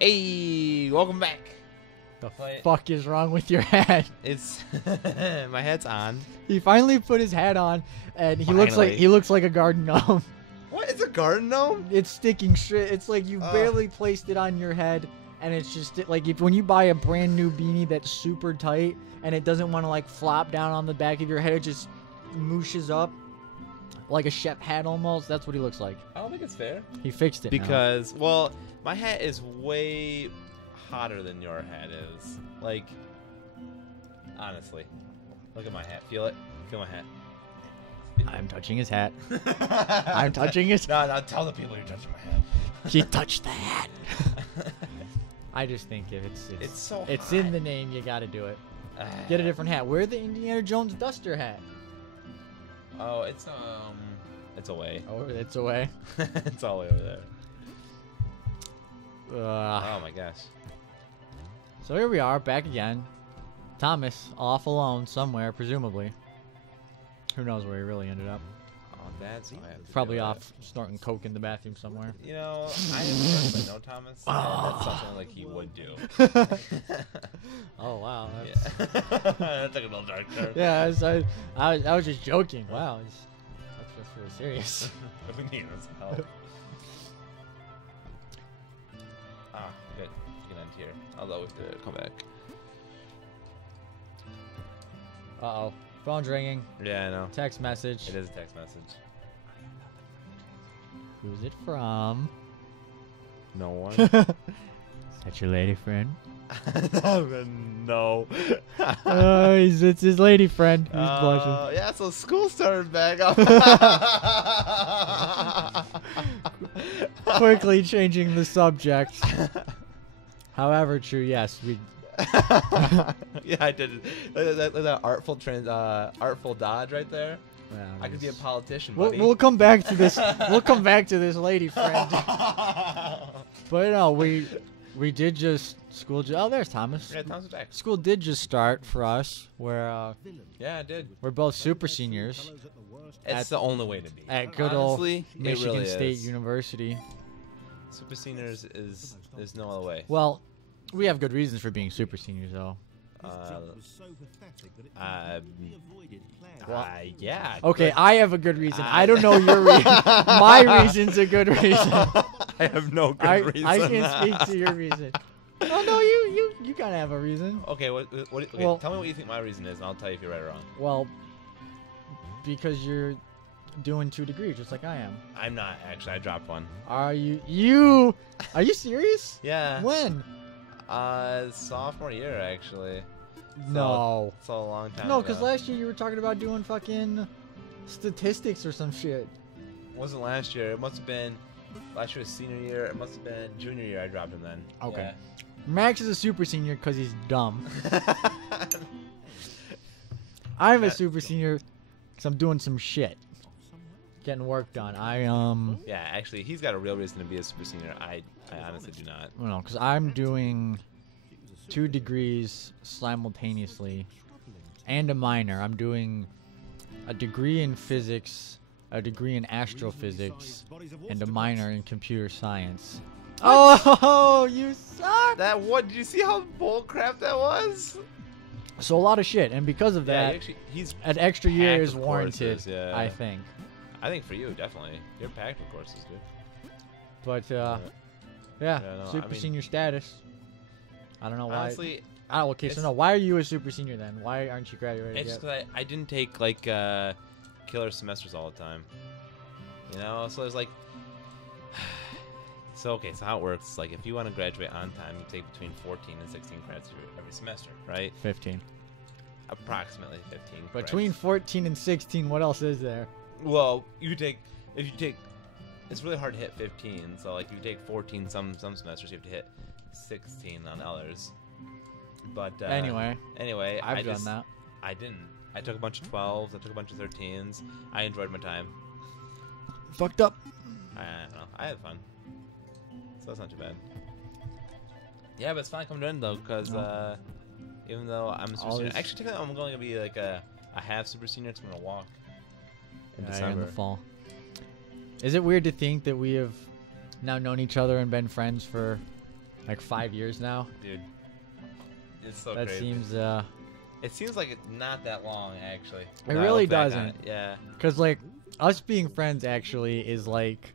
Hey, welcome back. The fuck is wrong with your hat? It's my hat's on. He finally put his hat on, and he looks like a garden gnome. What? It's a garden gnome? It's sticking straight. It's like you barely placed it on your head, and it's just like when you buy a brand new beanie that's super tight and it doesn't want to like flop down on the back of your head, it just mooshes up like a chef hat almost. That's what he looks like. I don't think it's fair. He fixed it because well, my hat is way hotter than your hat is. Like, honestly, look at my hat. Feel it. Feel my hat. I'm touching his hat. I'm touching his. No, tell the people you're touching my hat. He touched the hat. I just think if it's in the name, you got to do it. Get a different hat. Wear the Indiana Jones duster hat. Oh, it's away. Oh, it's away. It's all the way over there. Oh my gosh. So here we are, back again. Thomas off alone somewhere, presumably. Who knows where he really ended up? Oh, that's probably off snorting coke in the bathroom somewhere. You know, I didn't know Thomas. That's something like he would do. Oh wow. Yeah. That took a little dark turn. Yeah, I was just joking. Wow, that's just really serious. We need some help. Ah, good. You can end here. Although we have to come back. Uh-oh. Phone's ringing. Yeah, I know. Text message. It is a text message. Who's it from? No one. Is that your lady friend? No. It's his lady friend. He's blushing. Yeah, so school started back up. Quickly changing the subject. However true, yes, we. Yeah, I did. That artful artful dodge right there. Yeah, I could be a politician, buddy. We'll come back to this. We'll come back to this lady friend. But no, we did just school. Oh, there's Thomas. Yeah, Thomas is back. School did just start for us. We're yeah, it did. We're both super seniors. It's the only way to be. At good Honestly, old Michigan really State University. Super seniors is there's no other way. Well, we have good reasons for being super seniors, though. Yeah. Okay, I have a good reason. I don't know your reason. My reason's a good reason. I have no good reason. I can't speak to your reason. Oh no, you gotta have a reason. Okay, okay, well, tell me what you think my reason is, and I'll tell you if you're right or wrong. Well, because you're doing 2 degrees, just like I am. I'm not actually. I dropped one. Are you? Are you serious? Yeah. When? Sophomore year actually. No. It's a long time. No, because last year you were talking about doing fucking statistics or some shit. It wasn't last year. It must have been last year was senior year. It must have been junior year. I dropped him then. Okay. Yeah. Max is a super senior because he's dumb. I'm a super senior because I'm doing some shit. Getting work done. Yeah, actually, he's got a real reason to be a super senior. I honestly do not. No, because I'm doing 2 degrees simultaneously and a minor. I'm doing a degree in physics, a degree in astrophysics, and a minor in computer science. What? Oh, you suck! That what? Did you see how bull crap that was? So a lot of shit, and because of that, actually, he's an extra year is of warranted. Courses, yeah. I think. I think for you, definitely. You're packed with courses, dude. But yeah, no, super senior status. I don't know why. Honestly, okay, so no, why are you a super senior then? Why aren't you graduated it's yet? just because I didn't take like killer semesters all the time. You know, so there's like. So okay, so how it works is like if you want to graduate on time, you take between 14 and 16 credits every semester, right? 15. Approximately 15. Between 14 and 16, what else is there? Well, if you take, it's really hard to hit 15. So like if you take 14 some semesters, you have to hit 16 on others. But anyway, I've done that. I didn't. I took a bunch of 12s. I took a bunch of 13s. I enjoyed my time. Fucked up. I don't know. I had fun. So that's not too bad. Yeah, but it's fine coming in though, because even though I'm a super senior, actually technically I'm going to be like a half super senior. It's going to walk in December. In the fall. Is it weird to think that we have now known each other and been friends for like 5 years now. Dude, it's so That crazy. seems It seems like it's not that long, actually. It Now I really look back on doesn't. it, yeah. because like us being friends actually is like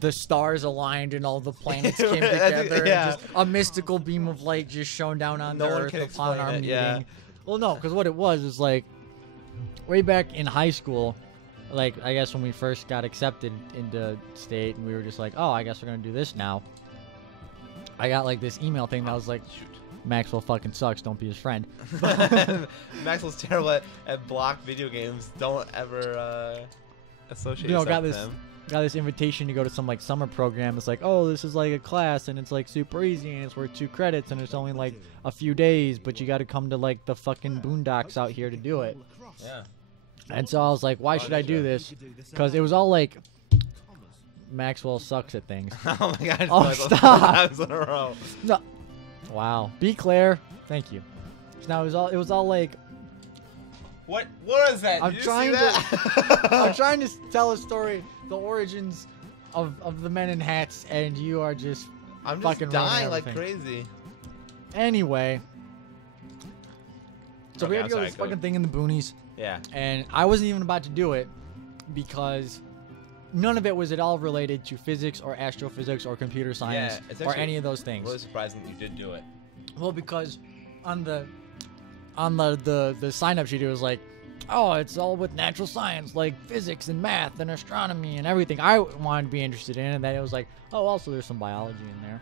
the stars aligned and all the planets came together yeah. and just a mystical beam of light just shone down on No the one earth can upon explain our it, meeting. yeah. Well, no, because what it was is like way back in high school, like I guess when we first got accepted into state and we were just like, oh, I guess we're gonna do this now. I got like this email thing that was like, Maxwell fucking sucks, don't be his friend. Maxwell's terrible at block video games. Don't ever associate You know, yourself with him. got this invitation to go to some like summer program. It's like, oh, this is like a class and it's like super easy and it's worth 2 credits and it's only like a few days, but you got to come to like the fucking boondocks out here to do it. Yeah. And so I was like, why should I do this? Because it was all like, Maxwell sucks at things. Oh my god! Oh, like stop. 4 times in a row. No. Wow. Be Claire. Thank you. So now it was all like, What was that? I'm Did you trying see that? I'm trying to tell a story, the origins of the men in hats, and you are just I'm just fucking ruining dying like everything. crazy. Anyway. So we Okay, had to go to I'm this sorry, fucking thing in the boonies, Yeah. and I wasn't even about to do it because none of it was at all related to physics or astrophysics or computer science it's or actually any of those things. Really surprising that you did do it. Well, because on the sign up sheet it was like, oh, it's all with natural science like physics and math and astronomy and everything I wanted to be interested in, and then it was like, oh, also there's some biology in there.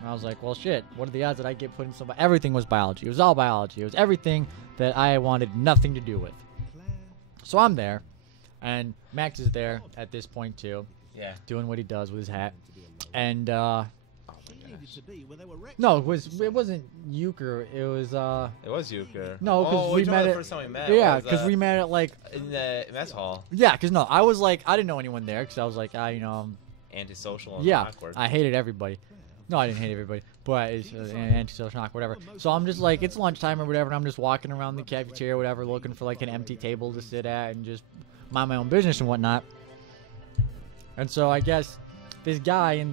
And I was like, well, shit, what are the odds that I get put in some? Everything was biology. It was all biology. It was everything that I wanted nothing to do with. So I'm there, and Max is there at this point too, Yeah. doing what he does with his hat, and Oh no, it wasn't euchre. It was It was euchre. No, 'cause we you're talking met about the at- first time we met. yeah, was, because we met at like in the mess hall. yeah, because no, I was like I didn't know anyone there because I was like you know Antisocial and yeah, awkward. I hated everybody. No, I didn't hate everybody, but it's antisocial knock, whatever. So I'm just like, it's lunchtime or whatever, and I'm just walking around the cafeteria or whatever, looking for like an empty table to sit at and just mind my own business and whatnot. And so I guess this guy,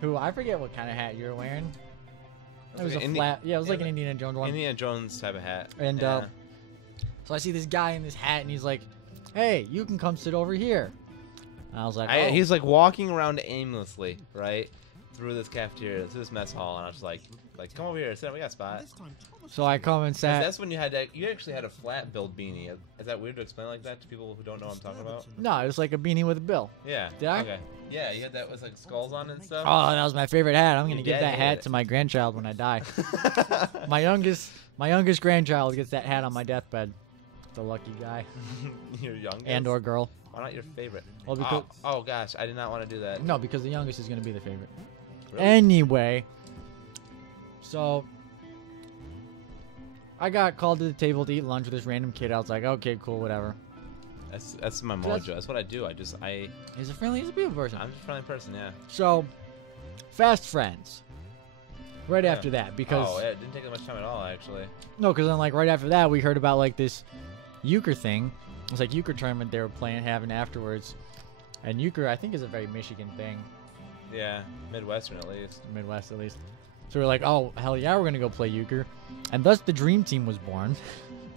who I forget what kind of hat you were wearing. It was like a an flat, yeah, it was like an Indiana Jones one. Indiana Jones type of hat. And yeah. So I see this guy in this hat, and he's like, hey, you can come sit over here. And I was like, oh. He's like walking around aimlessly, right, through this cafeteria, through this mess hall, and I was just like, come over here, sit down, we got a spot. So I come and sat. That's when you actually had a flat build beanie. Is that weird to explain like that to people who don't know what I'm talking about? No, it was like a beanie with a bill. Yeah. Did I? Okay. Yeah, you had that with like skulls on it and stuff. Oh, that was my favorite hat. I'm gonna Your give dad that hated hat it. to my grandchild when I die. my youngest grandchild gets that hat on my deathbed. The lucky guy Your youngest? and/or girl. Why not your favorite? Well, because Oh gosh, I did not want to do that. no, because the youngest is gonna be the favorite. Really? Anyway, so I got called to the table to eat lunch with this random kid. I was like, okay, cool, whatever. That's my mojo. That's what I do. He's He's a beautiful person. I'm just a friendly person, yeah. So, fast friends. Right Yeah. after that, because Oh, yeah, it didn't take that much time at all, actually. no, because then like right after that, we heard about like this euchre thing. It was like euchre tournament they were having afterwards, and euchre I think is a very Michigan thing, Yeah, Midwestern at least. Midwest at least. So we're like, oh hell yeah, we're gonna go play euchre, and thus the dream team was born.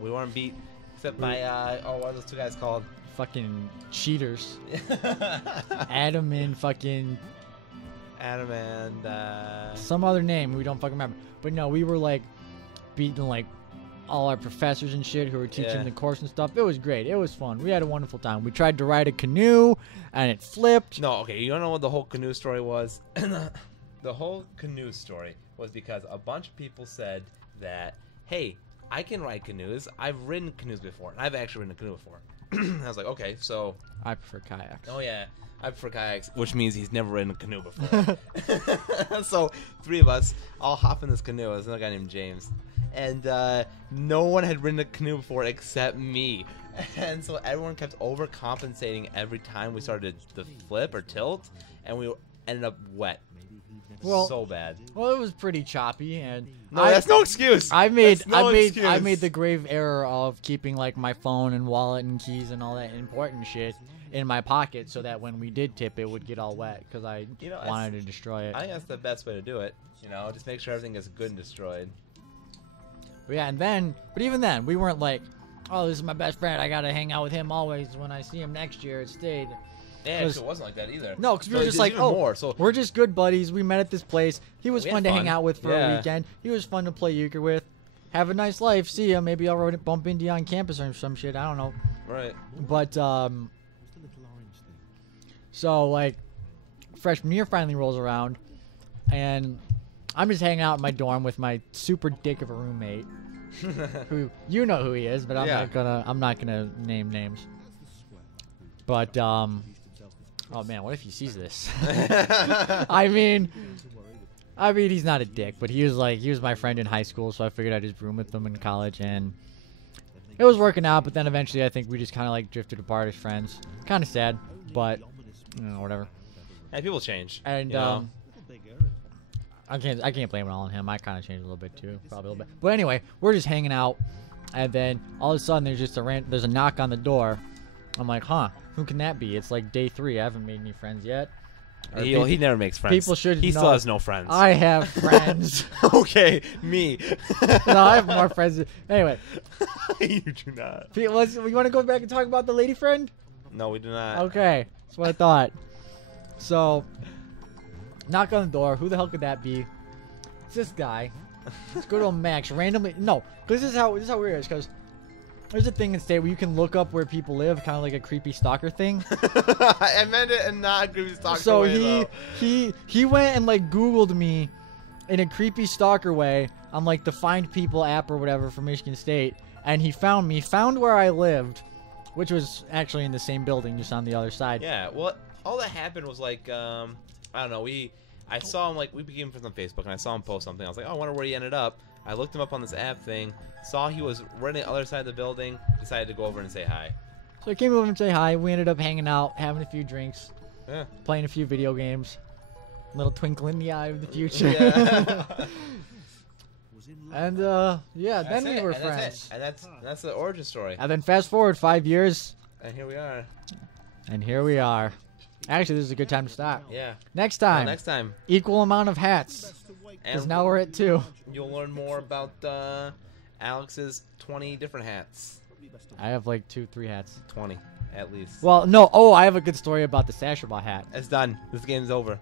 We weren't beat except by what are those two guys called? Fucking cheaters. Adam and fucking Adam and some other name we don't fucking remember. But no, we were like beating like all our professors and shit who were teaching Yeah. the course and stuff. It was great. It was fun. We had a wonderful time. We tried to ride a canoe and it flipped. No, okay, you don't know what the whole canoe story was? The whole canoe story was because a bunch of people said that, hey, I can ride canoes. I've ridden canoes before, and I've actually ridden a canoe before. I was like, okay, so I prefer kayaks. oh yeah, I prefer kayaks, which means he's never ridden a canoe before. So 3 of us all hop in this canoe. There's another guy named James, and no one had ridden a canoe before except me. And so everyone kept overcompensating every time we started to flip or tilt, and we ended up wet. Well- So bad. Well, it was pretty choppy, and No, that's no excuse. I made That's no excuse. I made the grave error of keeping like my phone and wallet and keys and all that important shit in my pocket so that when we did tip, it would get all wet because I wanted to destroy it. I think that's the best way to do it. You know, just make sure everything is good and destroyed. But yeah, but even then, we weren't like, oh, this is my best friend. I got to hang out with him always. When I see him next year, it stayed. Yeah, it wasn't like that either. No, because we were just like, we're just good buddies. We met at this place. He was fun to hang out with for a weekend. He was fun to play euchre with. Have a nice life. See ya. Maybe I'll bump into you on campus or some shit. I don't know. Right. But, so, like, freshman year finally rolls around, and I'm just hanging out in my dorm with my super dick of a roommate, who, you know who he is, but I'm not gonna name names. But, oh man, what if he sees this? I mean, he's not a dick, but he was my friend in high school, so I figured I'd just room with him in college, and it was working out, but then eventually I think we just kind of like drifted apart as friends. Kind of sad, but, you know, whatever. Hey, people change. And, you know? I can't blame it all on him. I kind of changed a little bit too, probably a little bit. But anyway, we're just hanging out, and then all of a sudden there's a knock on the door. I'm like, huh, who can that be? It's like day 3. I haven't made any friends yet. He never makes friends. People should He still has no friends. I have friends. Okay, me. No, I have more friends. Anyway. You do not. You want to go back and talk about the lady friend? No, we do not. Okay, that's what I thought. So, knock on the door. Who the hell could that be? It's this guy. Let's go to a Max randomly. No, because this is how weird it is. Because there's a thing in state where you can look up where people live, kind of like a creepy stalker thing. I meant it in not a creepy stalker so way, he went and like Googled me in a creepy stalker way on like the Find People app or whatever for Michigan State, and he found where I lived, which was actually in the same building, just on the other side. Yeah, well, all that happened was like, I don't know, I saw him, like, we became friends on Facebook, and I saw him post something. I was like, oh, I wonder where he ended up. I looked him up on this app thing, saw he was right on the other side of the building, decided to go over and say hi. So I came over and say hi. We ended up hanging out, having a few drinks, playing a few video games. Little twinkle in the eye of the future. Yeah. And, then we were friends. And that's the origin story. And then fast forward 5 years. And here we are. And here we are. Actually, this is a good time to stop. Yeah. Next time. Next time. Equal amount of hats. Because now we're at 2. You'll learn more about Alex's 20 different hats. I have like 2-3 hats. 20, at least. Well, no. Oh, I have a good story about the Sashabah hat. It's done. This game's over.